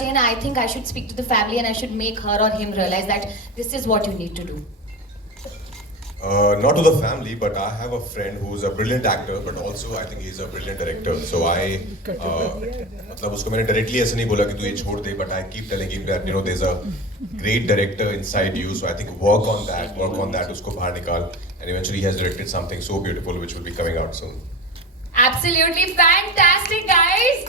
चाहिए ना, I think I should speak to the family and I should make her or him realize that this is what you need to do. Not to the family, but I have a friend who's a brilliant actor, but also I think he's a brilliant director. So मतलब उसको मैंने directly ऐसे नहीं बोला कि तू ये छोड़ दे, but I keep telling him that there's a great director inside you. So I think work on that, उसको बाहर निकाल, and eventually he has directed something so beautiful which will be coming out soon. Absolutely fantastic, guys.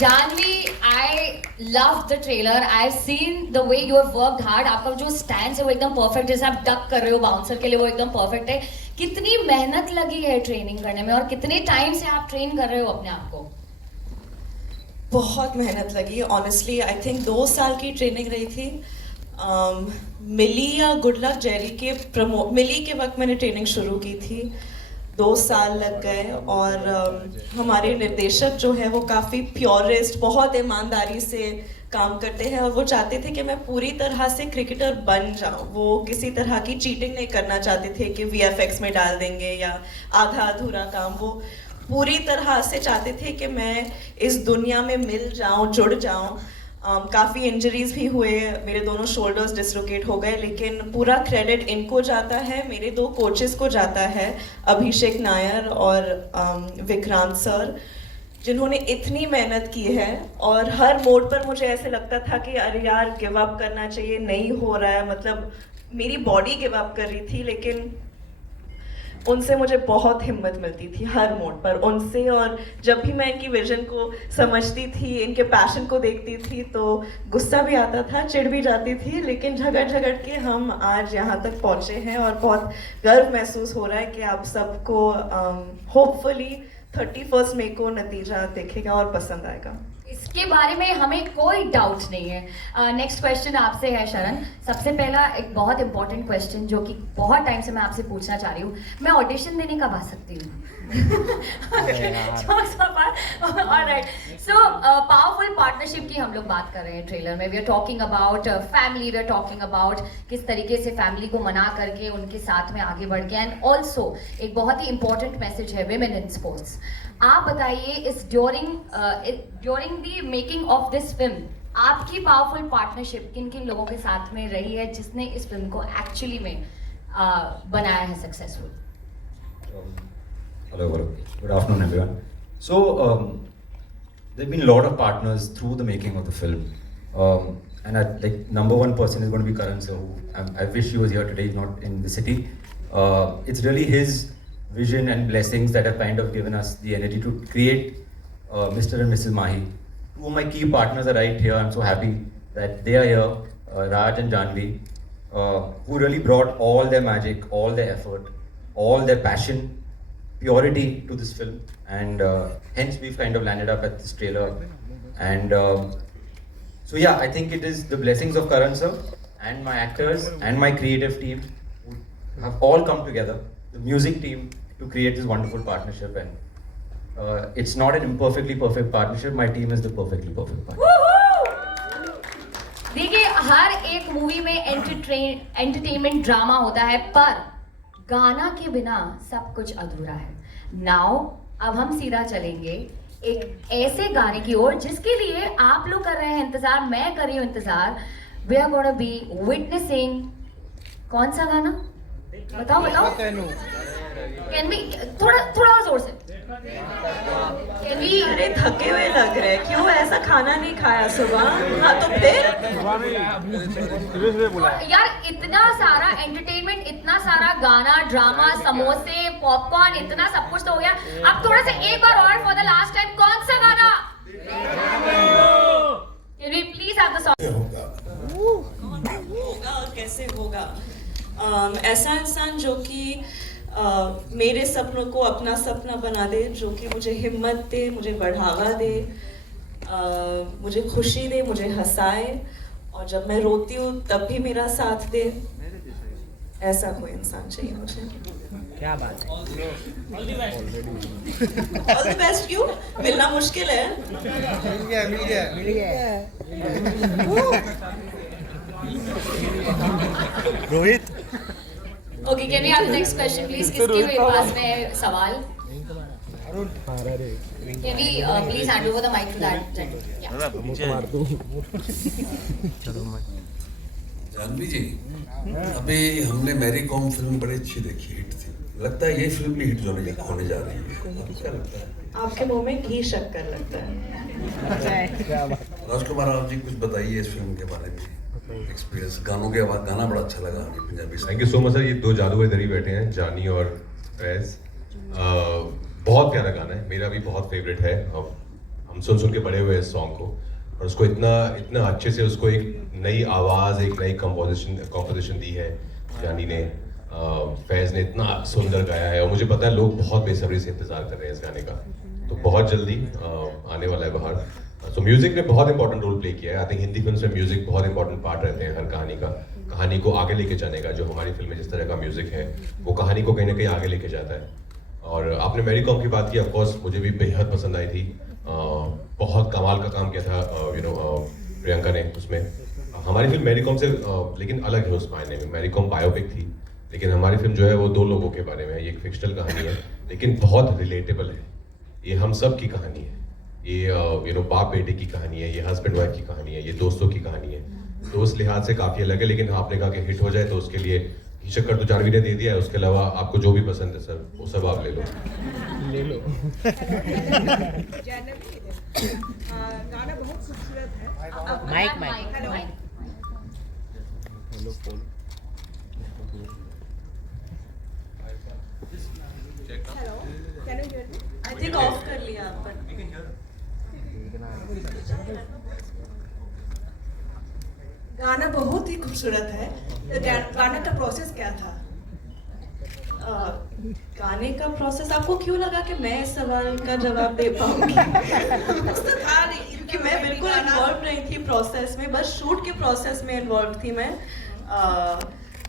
Janvi, I loved the trailer. I've seen the way you have worked hard. आपका जो stance है वो एकदम perfect, जैसे आप duck कर रहे हो bouncer के लिए, वो एकदम perfect है. कितनी मेहनत लगी है ट्रेनिंग करने में और कितने टाइम से आप ट्रेन कर रहे हो अपने आप को? बहुत मेहनत लगी ऑनेस्टली. आई थिंक 2 साल की ट्रेनिंग रही थी. मिली या गुड लक जेरी के मिली के वक्त मैंने ट्रेनिंग शुरू की थी. 2 साल लग गए और हमारे निर्देशक जो है वो काफ़ी प्योरिस्ट, बहुत ईमानदारी से काम करते हैं और वो चाहते थे कि मैं पूरी तरह से क्रिकेटर बन जाऊं. वो किसी तरह की चीटिंग नहीं करना चाहते थे कि VFX में डाल देंगे या आधा अधूरा काम. वो पूरी तरह से चाहते थे कि मैं इस दुनिया में मिल जाऊं, जुड़ जाऊं. काफ़ी इंजरीज भी हुए, मेरे दोनों शोल्डर्स डिसलोकेट हो गए, लेकिन पूरा क्रेडिट इनको जाता है, मेरे 2 कोचेस को जाता है, अभिषेक नायर और विक्रांत सर, जिन्होंने इतनी मेहनत की है. और हर मोड पर मुझे ऐसे लगता था कि अरे यार गिव अप करना चाहिए, नहीं हो रहा है. मतलब मेरी बॉडी गिव अप कर रही थी, लेकिन उनसे मुझे बहुत हिम्मत मिलती थी हर मोड पर उनसे. और जब भी मैं इनकी विजन को समझती थी, इनके पैशन को देखती थी, तो गुस्सा भी आता था, चिढ़ भी जाती थी, लेकिन झगड़ के हम आज यहाँ तक पहुँचे हैं. और बहुत गर्व महसूस हो रहा है कि आप सबको होपफुली 31 मई को नतीजा दिखेगा और पसंद आएगा. इसके बारे में हमें कोई डाउट नहीं है. नेक्स्ट क्वेश्चन आपसे है शरण. सबसे पहला एक बहुत इंपॉर्टेंट क्वेश्चन जो कि बहुत टाइम से मैं आपसे पूछना चाह रही हूँ, मैं ऑडिशन देने कब आ सकती हूँ? ऑलराइट, सो पावरफुल पार्टनरशिप की हम लोग बात कर रहे हैं ट्रेलर में. We are talking about family, we are talking about किस तरीके से फैमिली को मना करके उनके साथ में आगे बढ़ के, एंड ऑल्सो एक बहुत ही इंपॉर्टेंट मैसेज है विमेन इन स्पोर्ट्स. आप बताइए, इस during the making of this film आपकी पावरफुल पार्टनरशिप किन किन लोगों के साथ में रही है जिसने इस फिल्म को एक्चुअली में बनाया है successful? Hello, good afternoon, everyone. So, there have been a lot of partners through the making of the film, and number one person is going to be Karan sir, who I wish he was here today, not in the city. It's really his vision and blessings that have kind of given us the energy to create Mr. and Mrs. Mahi. 2 of my key partners are right here. I'm so happy that they are here, Raj and Janvi, who really brought all their magic, all their effort, all their passion, purity to this film, and hence we've kind of landed up at this trailer. And so yeah, I think it is the blessings of Karan sir and my actors and my creative team who have all come together, the music team, to create this wonderful partnership. And it's not an imperfectly perfect partnership. My team is the perfectly perfect partnership. देखिए, हर एक movie में entertainment drama होता है, पर गाना के बिना सब कुछ अधूरा है. नाउ अब हम सीधा चलेंगे एक ऐसे गाने की ओर जिसके लिए आप लोग कर रहे हैं इंतजार, मैं कर रही हूँ इंतजार. We are gonna be witnessing. कौन सा गाना? बताओ. कैन बी थोड़ा और जोर से. Can be. अरे थके हुए लग रहे हैं, क्यों? ऐसा खाना नहीं खाया सुबह? हाँ तो फिर यार, इतना सारा एंटरटेनमेंट, इतना सारा गाना, ड्रामा, समोसे, पॉपकॉर्न, इतना सब कुछ तो हो गया. अब थोड़ा सा एक बार और फॉर द लास्ट टाइम, कौन सा गाना? Can we please have the song? होगा और कैसे होगा? ऐसा इंसान जो कि मेरे सपनों को अपना सपना बना दे, जो कि मुझे हिम्मत दे, मुझे बढ़ावा दे, मुझे खुशी दे, मुझे हंसाए, और जब मैं रोती हूँ तब भी मेरा साथ दे. ऐसा कोई इंसान चाहिए मुझे. क्या बात है. All the best. क्यों मिलना मुश्किल है? मिल गया. Rohit. Okay, can we have the next question please? किसके पास में है सवाल? Can we please hand over the mike to that gentleman? Jahnavi ji, अभी हमने मैरी कॉम फिल्म बड़ी अच्छी देखी, हिट थी। लगता है ये फिल्म भी हिट होने जा रही है। आपको क्या लगता है? आपके मुंह में घी शक्कर लगता है। राजकुमार राव जी, कुछ बताइए इस फिल्म के बारे में, एक्सपीरियंस। गानों के आवाज, गाना बड़ा अच्छा लगा हमें Punjabi. Thank you so much sir. ये दो जादूगर इधर ही बैठे हैं, जानी और फैज। बहुत प्यारा गाना है, मेरा भी बहुत फेवरेट है। हम सुन सुन के बड़े हुए इस सॉन्ग को, और उसको इतना इतना अच्छे से उसको एक नई आवाज़, एक नई कंपोजिशन दी है जानी ने। फैज़ ने इतना सुंदर गाया है, और मुझे पता है लोग बहुत बेसब्री से इंतज़ार कर रहे हैं इस गाने का, तो बहुत जल्दी आने वाला है बाहर। सो म्यूज़िक ने बहुत इंपॉर्टेंट रोल प्ले किया है। आई थिंक हिंदी फिल्म में म्यूज़िक बहुत इंपॉर्टेंट पार्ट रहते हैं हर कहानी को आगे लेके जाने का। जो हमारी फिल्म में जिस तरह का म्यूज़िक है, वो कहानी को कहीं ना कहीं आगे लेके जाता है। और आपने मैरी कॉम की बात की, ऑफ कोर्स मुझे भी बेहद पसंद आई थी। बहुत कमाल का काम किया था प्रियंका ने उसमें। हमारी फिल्म मैरी कॉम से लेकिन अलग है उस मायने में। मैरी कॉम बायोपिक थी, लेकिन हमारी फिल्म जो है वो दो लोगों के बारे में है। ये एक फिक्शनल कहानी है, लेकिन बहुत रिलेटेबल है। ये हम सब की कहानी है। ये बाप बेटे की कहानी है, ये हस्बैंड वाइफ की कहानी है, ये दोस्तों की कहानी है। तो उस लिहाज से काफ़ी अलग है। लेकिन आपने कहा कि हिट हो जाए, तो उसके लिए घी शक्कर तो जानवी ने दे दिया है। उसके अलावा आपको जो भी पसंद है सर, वो सब आप ले लो। गाना बहुत खूबसूरत है। Mic hello. Hello, can you hear me? I think off कर लिया आपने। गाना बहुत ही खूबसूरत है। गाना का प्रोसेस क्या था? गाने का प्रोसेस, आपको क्यों लगा कि मैं इस सवाल का जवाब दे पाऊंगी? क्योंकि मैं बिल्कुल इन्वॉल्व नहीं थी प्रोसेस में, बस शूट के प्रोसेस में इन्वॉल्व थी मैं।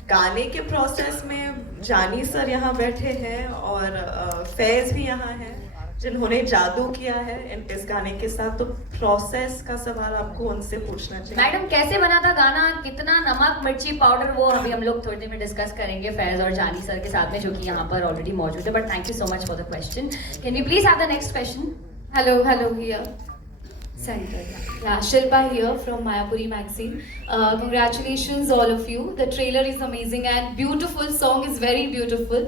गाने के प्रोसेस में जानी सर यहाँ बैठे हैं, और फैज भी यहाँ है, जिन्होंने जादू किया है इस गाने के साथ। तो प्रोसेस का सवाल आपको उनसे पूछना चाहिए। मैडम, कैसे बना था गाना, कितना नमक मिर्ची पाउडर, वो अभी हम लोग थोड़ी देर में डिस्कस करेंगे फैज और जानी सर के साथ में, जो कि यहाँ पर ऑलरेडी मौजूद है। But thank you so much for the question. Can you please have the next question? Hello here. Center. Yeah, Shilpa here from Mayapuri magazine. Congratulations all of you. The trailer is amazing and beautiful. Song is very beautiful.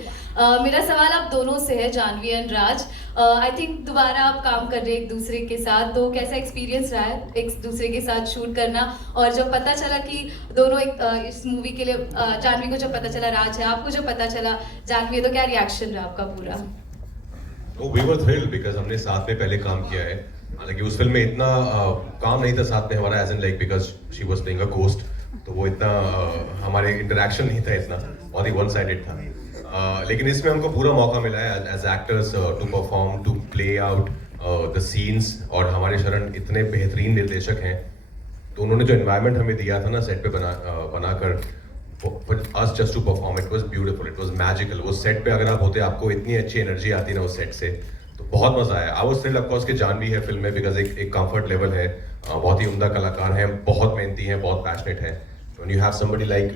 मेरा सवाल आप दोनों से है, Janhvi and Raj. I think दोबारा आप काम कर रहे हैं एक दूसरे के साथ, तो कैसा एक्सपीरियंस रहा है एक दूसरे के साथ शूट करना? और जब पता चला कि दोनों इस मूवी के लिए, जानवी को जब पता चला राज है, आपको जब पता चला जानवी है, तो क्या रिएक्शन रहा आपका पूरा? वी वर थ्रिल्ड बिकॉज हमने साथ में पहले काम किया है। हालांकि उस फिल्म में इतना काम नहीं था साथ में हमारा, as in like because she was playing a ghost, तो वो इतना हमारे इंटरेक्शन नहीं था, इतना बहुत ही वन साइडेड था। लेकिन इसमें हमको पूरा मौका मिला है as actors to perform, to play out the scenes. और हमारे शरण इतने बेहतरीन निर्देशक हैं, तो उन्होंने जो एनवायरनमेंट हमें दिया था ना सेट पे बनाकर, us just to perform, it was beautiful, it was magical। वो सेट पे अगर आप होते, आपको इतनी अच्छी एनर्जी आती ना उस सेट से, तो बहुत मजा आया। I was thrilled of course कि जानवी है फिल्म में, बिकॉज एक कंफर्ट लेवल है। बहुत ही उम्दा कलाकार हैं, बहुत मेहनती हैं, बहुत पैशनेट हैं। When you have somebody like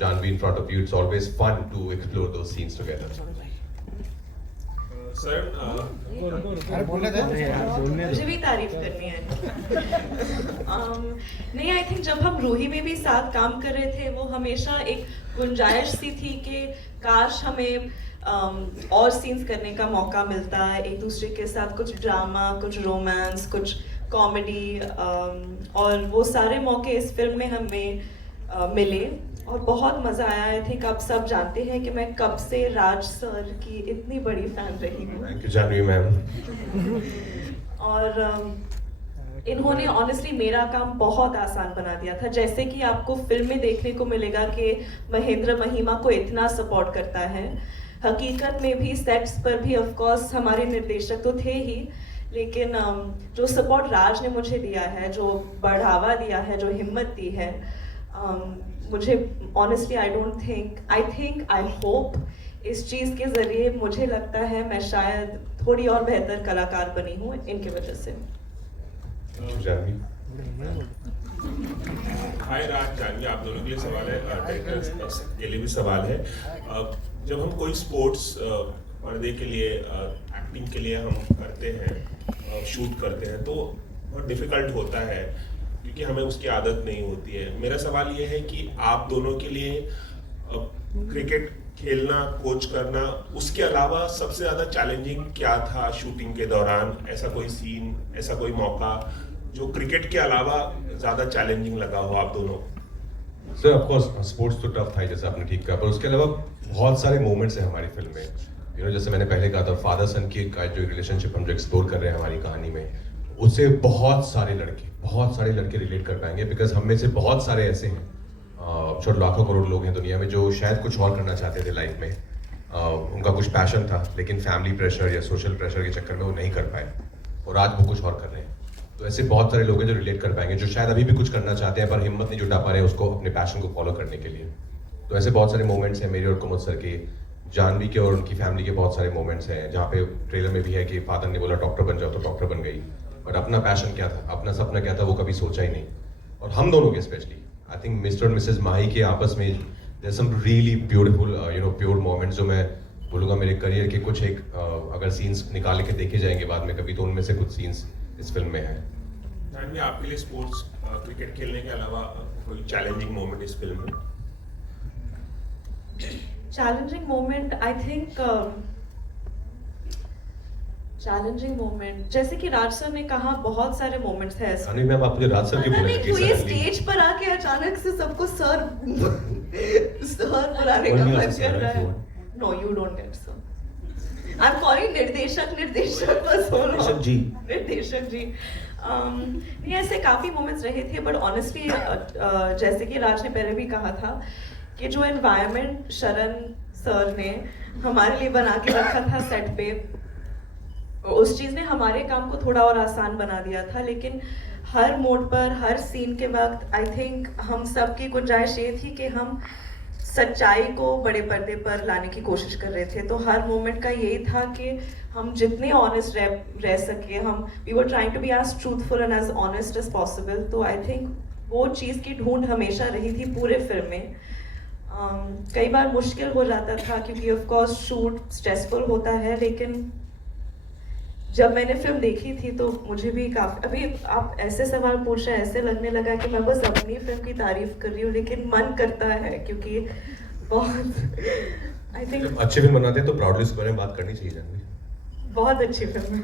Janvi in front of you, it's always fun to explore those scenes together. Sir मुझे भी तारीफ करनी है। नहीं, आई थिंक जब हम रूही में भी साथ काम कर रहे थे, वो हमेशा एक गुंजाइश सी थी कि काश हमें और सीन्स करने का मौका मिलता है एक दूसरे के साथ, कुछ ड्रामा, कुछ रोमांस, कुछ कॉमेडी, और वो सारे मौके इस फिल्म में हमें मिले और बहुत मज़ा आया। आई थिंक आप सब जानते हैं कि मैं कब से राज सर की इतनी बड़ी फैन रही हूँ। Thank you, Janhvi ma'am. और इन्होंने ऑनेस्टली मेरा काम बहुत आसान बना दिया था। जैसे कि आपको फिल्म में देखने को मिलेगा कि महेंद्र महिमा को इतना सपोर्ट करता है, हकीकत में भी सेट्स पर भी ऑफ कोर्स हमारे निर्देशक तो थे ही, लेकिन जो सपोर्ट राज ने मुझे दिया है, जो बढ़ावा दिया है, जो हिम्मत दी है, मुझे ऑनेस्टली आई होप इस चीज़ के ज़रिए मुझे लगता है मैं शायद थोड़ी और बेहतर कलाकार बनी हूँ इनकी वजह से। जानवी। हाय राज, जानवी, आप दोनों के लिए सवाल है, डायरेक्टर्स के लिए भी सवाल है। जब हम कोई स्पोर्ट्स पर्दे के लिए एक्टिंग के लिए हम करते हैं, शूट करते हैं, तो बहुत डिफिकल्ट होता है क्योंकि हमें उसकी आदत नहीं होती है। मेरा सवाल ये है कि आप दोनों के लिए क्रिकेट खेलना, कोच करना, उसके अलावा सबसे ज़्यादा चैलेंजिंग क्या था शूटिंग के दौरान? ऐसा कोई सीन, ऐसा कोई मौका जो क्रिकेट के अलावा ज़्यादा चैलेंजिंग लगा हो आप दोनों? सर ऑफ कोर्स स्पोर्ट्स तो टफ था ही, जैसे आपने ठीक कहा, पर उसके अलावा बहुत सारे मोमेंट्स हैं हमारी फिल्म में। यू नो, जैसे मैंने पहले कहा था, फादर सन की का जो रिलेशनशिप हम जो एक्सप्लोर कर रहे हैं हमारी कहानी में, उससे बहुत सारे लड़के रिलेट कर पाएंगे, बिकॉज हम में से बहुत सारे ऐसे हैं, छोटे लाखों करोड़ लोग हैं दुनिया में जो शायद कुछ और करना चाहते थे लाइफ में, उनका कुछ पैशन था लेकिन फैमिली प्रेशर या सोशल प्रेशर के चक्कर में वो नहीं कर पाए, और आज वो कुछ और कर रहे हैं। तो ऐसे बहुत सारे लोग हैं जो रिलेट कर पाएंगे, जो शायद अभी भी कुछ करना चाहते हैं पर हिम्मत नहीं जुटा पा रहे हैं उसको अपने पैशन को फॉलो करने के लिए। तो ऐसे बहुत सारे मोमेंट्स हैं मेरे और कुमुद सर के, जानवी के और उनकी फैमिली के बहुत सारे मोमेंट्स हैं, जहाँ पे ट्रेलर में भी है कि फादर ने बोला डॉक्टर बन जाओ तो डॉक्टर बन गई, बट अपना पैशन क्या था, अपना सपना क्या था, वो कभी सोचा ही नहीं। और हम दोनों के स्पेशली आई थिंक मिस्टर और मिसेज माही के आपस में there some really beautiful pure moments, जो मैं बोलूँगा मेरे करियर के कुछ एक अगर सीन्स निकाल के देखे जाएंगे बाद में कभी, तो उनमें से कुछ सीन्स इस फिल्म में है। जानवी, आपके लिए स्पोर्ट्स, क्रिकेट खेलने के अलावा कोई चैलेंजिंग मोमेंट इस फिल्म में? Challenging moment, I think challenging moment, जैसे कि राज सर ने कहा, बहुत सारे मोमेंट्स हैं ऐसे। जानवी मैम, आप मुझे राज सर के पता बोले नहीं क्यों ये स्टेज पर आके अचानक से सबको सर बुलाने का मन कर रहा है। No, you don't get sir. I am calling निर्देशक बस हो निर्देशक जी। नहीं, ऐसे काफी मोमेंट्स रहे थे, बट ऑनेस्टली जैसे कि राज ने पहले भी कहा था कि जो एनवायरनमेंट शरण सर ने हमारे लिए बना के रखा था सेट पे, उस चीज़ ने हमारे काम को थोड़ा और आसान बना दिया था। लेकिन हर मोड पर, हर सीन के वक्त आई थिंक हम सब की गुंजाइश ये थी कि हम सच्चाई को बड़े पर्दे पर लाने की कोशिश कर रहे थे। तो हर मोमेंट का यही था कि हम जितने ऑनेस्ट रह सके, हम we were trying to be as truthful and as honest as possible. तो आई थिंक वो चीज़ की ढूंढ हमेशा रही थी पूरे फिल्म में। कई बार मुश्किल हो जाता था क्योंकि ऑफ कोर्स शूट स्ट्रेसफुल होता है, लेकिन जब मैंने फिल्म देखी थी तो मुझे भी काफी, अभी आप ऐसे सवाल पूछ रहे हैं, ऐसे लगने लगा कि मैं बस अपनी फिल्म की तारीफ कर रही हूँ, लेकिन मन करता है क्योंकि बहुत आई थिंक अच्छी फिल्म बनाते हैं तो प्राउडली उसके बारे में बात करनी चाहिए जानवी। बहुत अच्छी फिल्म है।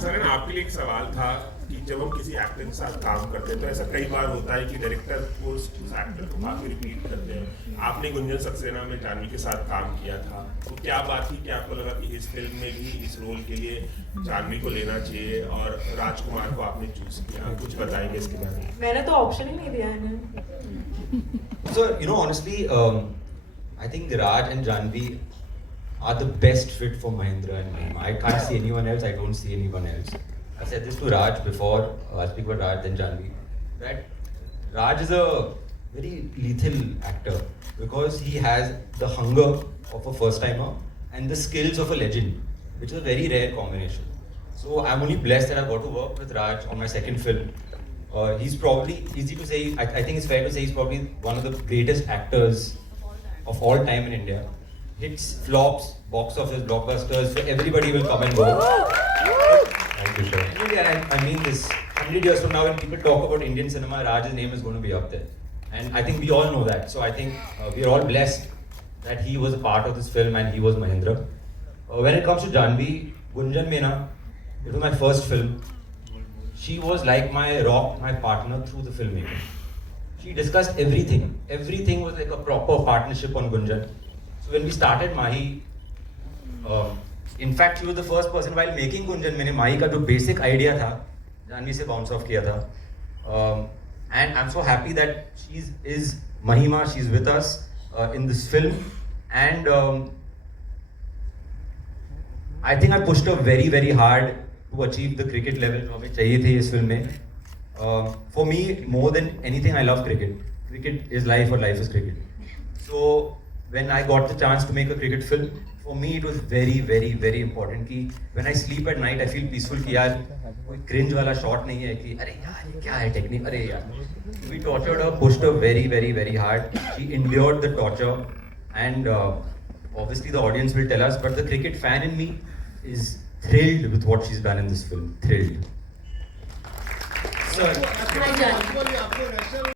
सर, आपके लिए एक सवाल था कि जब हम किसी एक्टर के साथ काम करते हैं तो ऐसा कई बार होता है कि डायरेक्टर को उस एक्टर को काफी रिपीट करते हैं। आपने गुंजन सक्सेना में जानवी के साथ काम किया था, तो क्या बात थी कि आपको लगा कि इस फिल्म में भी इस रोल के लिए जानवी को लेना चाहिए और राजकुमार को आपने चूज किया? कुछ बताएंगे इसके बारे में? मैंने तो ऑप्शन ही नहीं दिया है। So, you know, honestly, I think Raj and Janvi are the best fit for Mahindra and Mahima. I can't see anyone else. I don't see anyone else. I said this to Raj before. I'll speak about Raj then Janvi. That Raj is a very lethal actor because he has the hunger of a first timer and the skills of a legend, which is a very rare combination. So I'm only blessed that I got to work with Raj on my second film. He's probably, easy to say, I think it's fair to say he's probably one of the greatest actors of all time in India. Hits, flops, box office, blockbusters, so everybody will come and go. Thank you, sir. And I mean this, 100 years from now when people talk about Indian cinema, Raj's name is going to be up there. And I think we all know that. So I think we are all blessed that he was a part of this film and he was Mahindra. When it comes to Janvi, Gunjan Mena, it was my first film. She was like my rock, my partner through the filmmaking. She discussed everything. Everything was like a proper partnership on Gunjan. So when we started Mahi, in fact, she was the first person while making Gunjan, मैंने माही का जो basic idea था, जानवी से bounce off किया था. And I'm so happy that is Mahima, she's with us in this film. And I think I pushed her very, very hard to achieve the cricket level जो हमें चाहिए थे इस film में. For me, more than anything, I love cricket. Cricket is life or life is cricket. So when I got the chance to make a cricket film, for me it was very, very, very important कि when I sleep at night, I feel peaceful कि यार कोई cringe वाला shot नहीं है कि अरे यार ये क्या है technique, अरे यार. We tortured her, pushed her very, very, very hard. She endured the torture, and obviously the audience will tell us, but the cricket fan in me is thrilled with what she's done in this film. Thrilled. Hi, John.